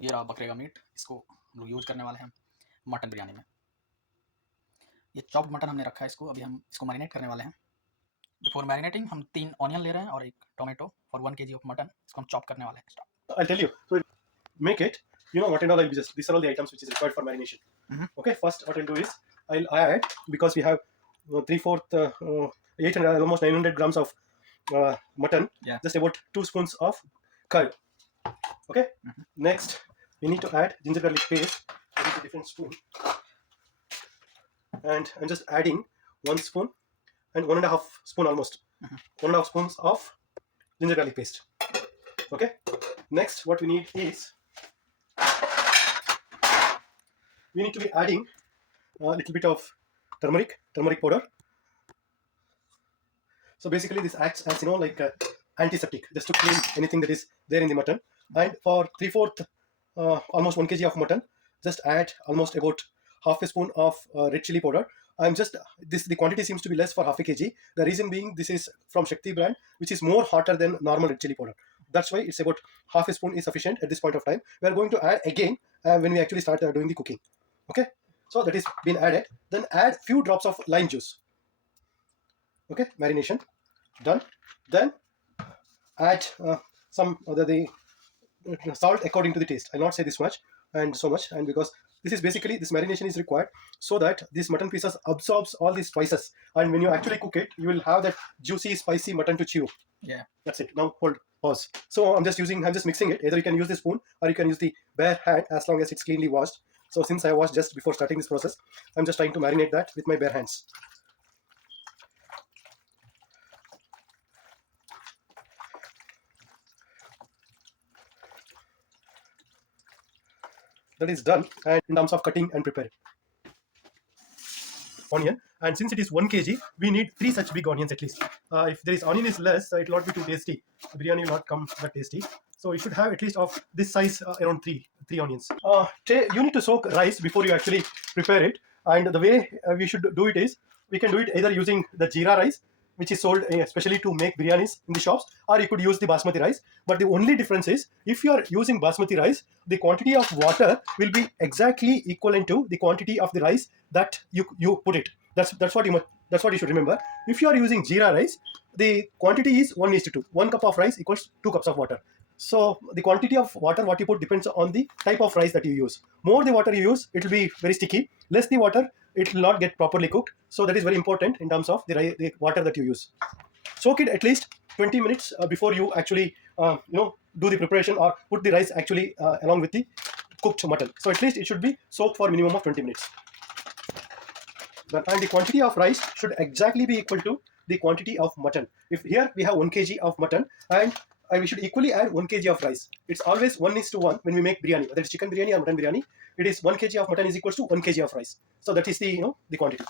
ये रहा बकरे का मीट, इसको हम लोग यूज करने वाले हैं मटन बिरयानी में। ये चॉप्ड मटन हमने रखा है, इसको अभी हम इसको मैरिनेट करने वाले हैं। बिफोर मैरिनेटिंग हम 3 ऑनियन ले रहे हैं और 1 tomato for 1 kg of mutton, इसको हम चॉप करने वाले हैं। I'll tell you. So make it. You know what and all I'll be just. These are all the items which is required for marination. Okay. First, what I'll do is I'll add, because we have 3/4, 800, almost 900 grams of mutton. Yeah. Just about 2 spoons of curd. Okay. Next, we need to add ginger garlic paste. That is a different spoon. And I'm just adding 1 spoon and 1.5 spoon almost. 1.5 spoons of ginger garlic paste. Okay. Next, what we need is we need to be adding a little bit of turmeric powder. So basically, this acts as like antiseptic, just to clean anything that is there in the mutton. And for 3/4, almost 1 kg of mutton, just add almost about half a spoon of red chili powder. The quantity seems to be less for half a kg. The reason being, this is from Shakti brand, which is more hotter than normal red chili powder. That's why it's about half a spoon is sufficient at this point of time. We are going to add again when we actually start doing the cooking. Okay, so that is been added. Then add few drops of lime juice. Okay, marination done. Then add some the salt according to the taste. I'll not say this much and so much, and because this is basically, this marination is required so that this mutton pieces absorbs all these spices, and when you actually cook it, you will have that juicy, spicy mutton to chew. Yeah, that's it. Now hold, pause. So I'm just mixing it. Either you can use the spoon or you can use the bare hand, as long as it's cleanly washed. So since I washed just before starting this process, I'm just trying to marinate that with my bare hands. That is done. And in terms of cutting and preparing onion, and since it is 1 kg, we need 3 such big onions at least. If there is onion is less, it will not be too tasty. The biryani will not come that tasty. So you should have at least of this size, around three onions. You need to soak rice before you actually prepare it, and the way we should do it is, we can do it either using the jeera rice, which is sold especially to make biryanis in the shops, or you could use the basmati rice. But the only difference is, if you are using basmati rice, the quantity of water will be exactly equivalent to the quantity of the rice that you put it. That's what you should remember. If you are using jeera rice, the quantity is 1:2. 1 cup of rice equals 2 cups of water. So the quantity of water what you put depends on the type of rice that you use. More the water you use, it will be very sticky. Less the water, it will not get properly cooked. So that is very important in terms of the water that you use. Soak it at least 20 minutes before you actually do the preparation or put the rice actually along with the cooked mutton. So at least it should be soaked for minimum of 20 minutes. And the quantity of rice should exactly be equal to the quantity of mutton. If here we have 1 kg of mutton, and we should equally add 1 kg of rice. It's always 1:1 when we make biryani, whether it's chicken biryani or mutton biryani. It is 1 kg of mutton is equals to 1 kg of rice. So that is the the quantity.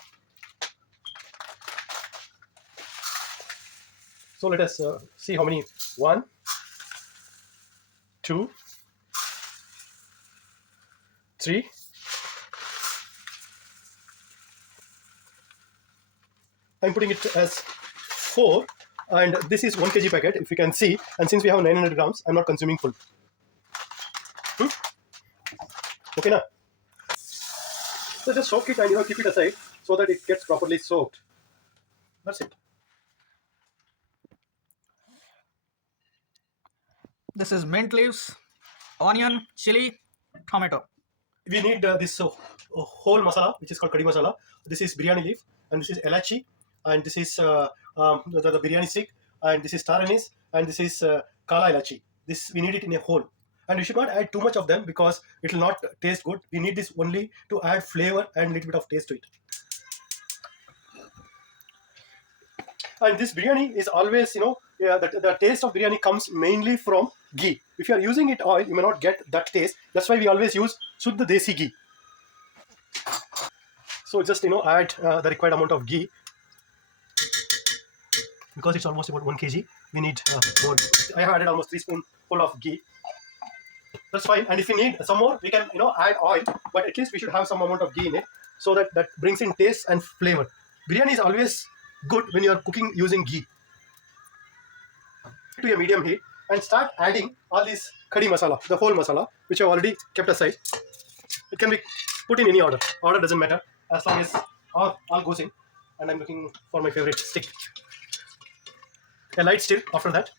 So let us see how many. 1, 2, 3. I'm putting it as 4, and this is 1 kg packet, if you can see. And since we have 900 grams, I'm not consuming full. Okay, now. So just soak it and keep it aside so that it gets properly soaked. That's it. this is mint leaves, onion, chili, tomato. We need this whole masala, which is called kadi masala. This is biryani leaf, and this is elachi, and this is the biryani stick, and this is star anise, and this is kala elachi. This we need it in a whole, and we should not add too much of them because it will not taste good. We need this only to add flavor and little bit of taste to it. And this biryani is always, the taste of biryani comes mainly from ghee. If you are using it oil, you may not get that taste. That's why we always use Shuddha Desi ghee. So just add the required amount of ghee, because it's almost about 1 kg. We need more. I have added almost 3 spoonful of ghee. That's fine. And if you need some more, we can add oil. But at least we should have some amount of ghee in it, so that brings in taste and flavor. Biryani is always good when you are cooking using ghee. To a medium heat, and start adding all this curry masala, the whole masala, which I've already kept aside. It can be put in any order. Order doesn't matter as long as all goes in. And I'm looking for my favorite stick. A light stir after that.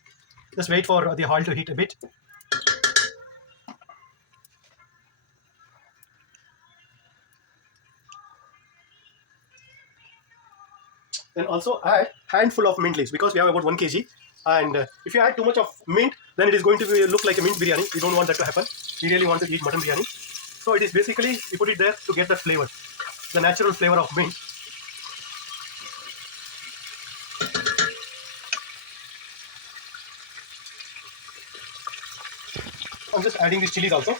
Just wait for the oil to heat a bit. Then also add handful of mint leaves because we have about 1 kg. And if you add too much of mint, then it is going to look like a mint biryani. We don't want that to happen. We really want to eat mutton biryani. So it is basically, you put it there to get that flavor, the natural flavor of mint. I'm just adding these chilies also.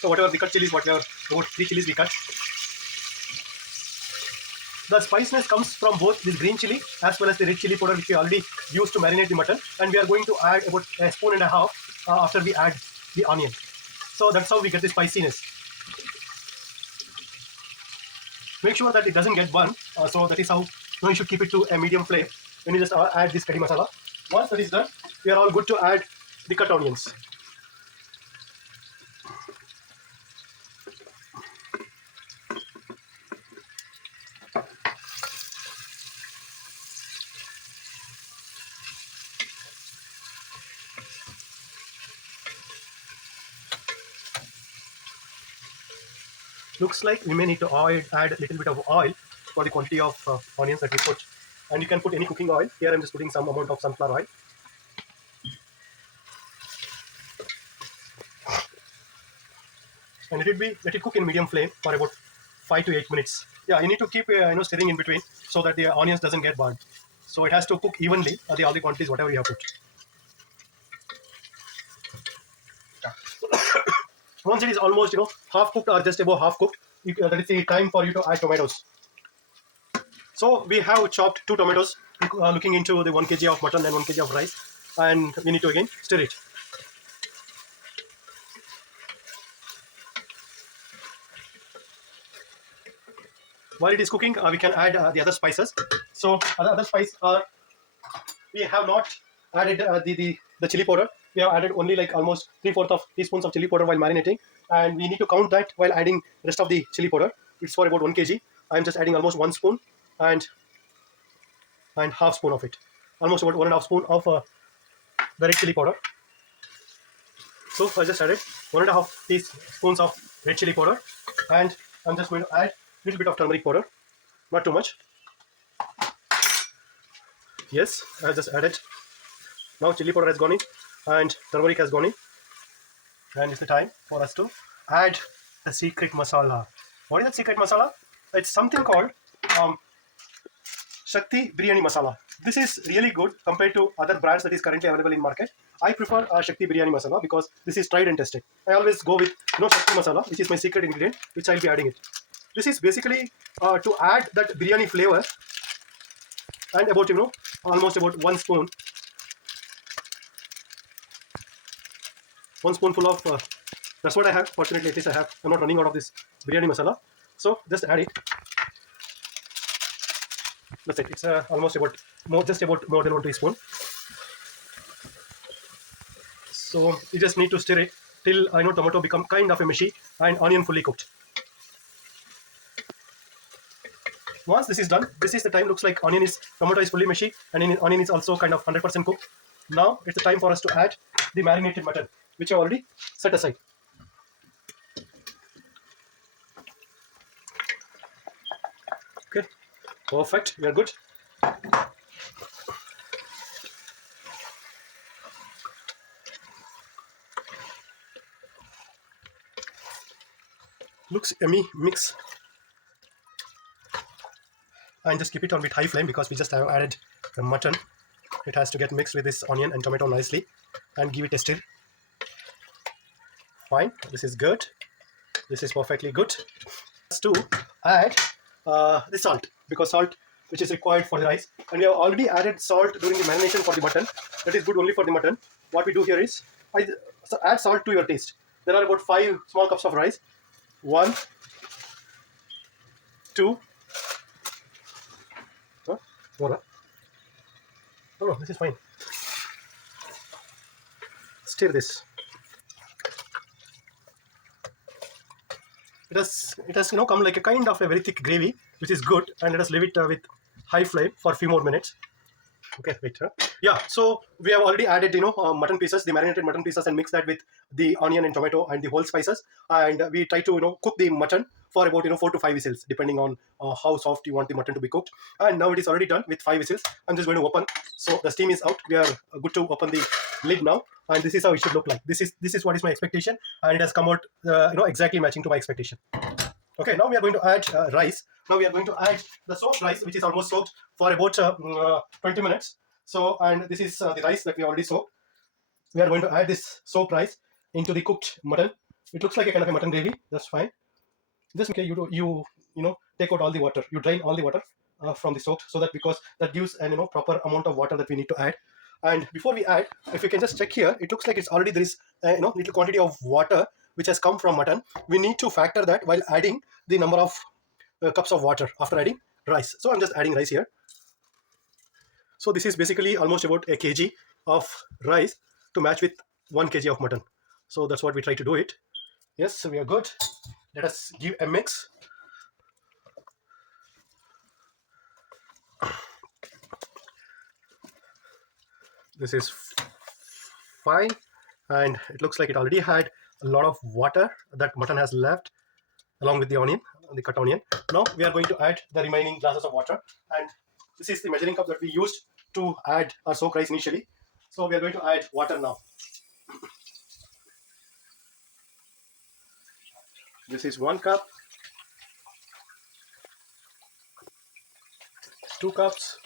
So whatever we cut chilies, whatever, about 3 chilies we cut. The spiciness comes from both this green chili as well as the red chili powder which we already used to marinate the mutton, and we are going to add about a spoon and a half after we add the onion. So that's how we get the spiciness. Make sure that it doesn't get burned. So that is how you should keep it to a medium flame when you just add this curry masala. Once that is done, we are all good to add the cut onions. Looks like we may need to add a little bit of oil for the quantity of onions that we put. And you can put any cooking oil. Here I'm just putting some amount of sunflower oil. And let it cook in medium flame for about 5 to 8 minutes. Yeah, you need to keep stirring in between so that the onions doesn't get burned. So it has to cook evenly all the quantities whatever you have put. Once it is almost half cooked or just above half cooked, that is the time for you to add tomatoes. So we have chopped 2 tomatoes, looking into the 1 kg of mutton and 1 kg of rice, and we need to again stir it. While it is cooking, we can add the other spices. So the other spice we have not added the chili powder. We have added only like almost 3/4 of teaspoons of chili powder while marinating, and we need to count that while adding rest of the chili powder. It's for about 1 kg. I'm just adding almost 1 spoon and half spoon of it, almost about 1.5 spoon of the red chili powder. So I just added 1.5 teaspoons of red chili powder, and I'm just going to add a little bit of turmeric powder, not too much. Yes, I just added. Now chili powder has gone in and turmeric has gone in, and it's the time for us to add the secret masala. What is that secret masala? It's something called Shakti Biryani Masala. This is really good compared to other brands that is currently available in market. I prefer Shakti Biryani Masala because this is tried and tested. I always go with Shakti Masala, which is my secret ingredient, which I'll be adding it. This is basically to add that biryani flavor, and about almost about 1 spoon. 1 spoonful of that's what I have. Fortunately, at least I have. I'm not running out of this biryani masala, so just add it. That's it. It's almost about more than 1 teaspoon. So you just need to stir it till tomato become kind of a mushy and onion fully cooked. Once this is done, this is the time. Looks like tomato is fully mushy and onion is also kind of 100% cooked. Now it's the time for us to add the marinated mutton, which I already set aside. Okay, perfect. We are good. Looks yummy. Mix and just keep it on with high flame because we just have added the mutton. It has to get mixed with this onion and tomato nicely, and give it a stir. Fine. This is good. This is perfectly good. Just to add the salt, because salt which is required for the rice, and we have already added salt during the marination for the mutton. That is good only for the mutton. What we do here is add salt to your taste. There are about 5 small cups of rice. 1, 2. More. Oh no, this is fine. stir this. It has come like a kind of a very thick gravy, which is good, and let us leave it with high flame for a few more minutes. Okay, wait. Yeah, so we have already added mutton pieces, the marinated mutton pieces, and mix that with the onion and tomato and the whole spices, and we try to cook the mutton for about 4 to 5 whistles, depending on how soft you want the mutton to be cooked. And now it is already done with 5 whistles. I'm just going to open. So the steam is out. We are good to open the lid now, and this is how it should look like. This is what is my expectation, and it has come out exactly matching to my expectation. Okay, now we are going to add rice. Now we are going to add the soaked rice, which is almost soaked for about 20 minutes. So, and this is the rice that we already soaked. We are going to add this soaked rice into the cooked mutton. It looks like a kind of a mutton gravy. That's fine. Just okay, you take out all the water. You drain all the water from the soaked, so that because that gives an proper amount of water that we need to add. And before we add, if you can just check here, it looks like it's already there is little quantity of water which has come from mutton. We need to factor that while adding the number of cups of water after adding rice. So I'm just adding rice here. So this is basically almost about a kg of rice to match with 1 kg of mutton. So that's what we try to do it. Yes, so we are good. Let us give a mix. This is fine, and it looks like it already had a lot of water that mutton has left along with the onion, the cut onion. Now we are going to add the remaining glasses of water, and this is the measuring cup that we used to add our soaked rice initially. So we are going to add water now. This is 1 cup, 2 cups,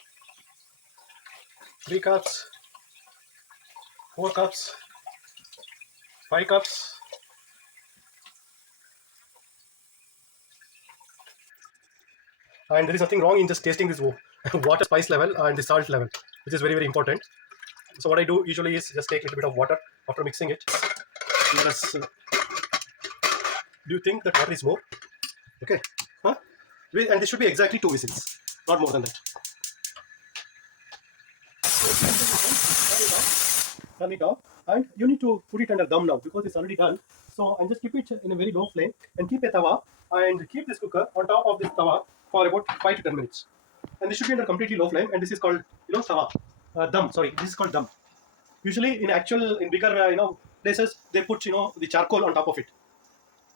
3 cups, 4 cups, 5 cups, and there is nothing wrong in just tasting this water spice level and the salt level, which is very, very important. So what I do usually is just take a little bit of water after mixing it. Let us, do you think that water is more? Okay, huh? And this should be exactly 2 whistles, not more than that. Turn it off, and you need to put it under dum now because it's already done. So, and just keep it in a very low flame and keep a tawa and keep this cooker on top of this tawa for about 5 to 10 minutes. And this should be under completely low flame, and this is called tawa, dum. Sorry, this is called dum. Usually in bigger places they put the charcoal on top of it.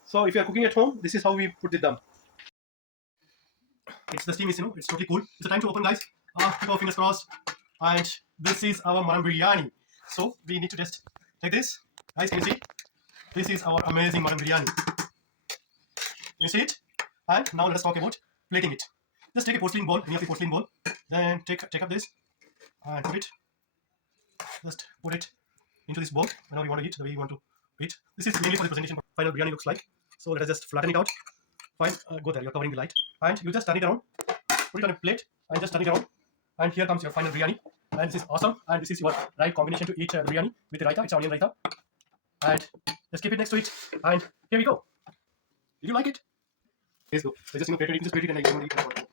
So if you are cooking at home, this is how we put the dum. The steam is it's totally cool. It's the time to open, guys. Keep our fingers crossed. And this is our mutton biryani. So we need to just take this. Guys, can you see? This is our amazing mutton biryani. You see it? And now let us talk about plating it. Just take a porcelain bowl, any of the porcelain bowl. Then take up this and put it. Just put it into this bowl whenever you want to eat, the way you want to eat. This is mainly for the presentation. Final biryani looks like. So let us just flatten it out. Fine, go there. You're covering the light, and you just turn it around. Put it on a plate and just turn it around. And here comes your final biryani. And this is awesome. And this is your right combination to eat the biryani with the raita. It's onion raita. And just keep it next to it. And here we go. Did you like it? Let's go. I just plate it and I don't eat it.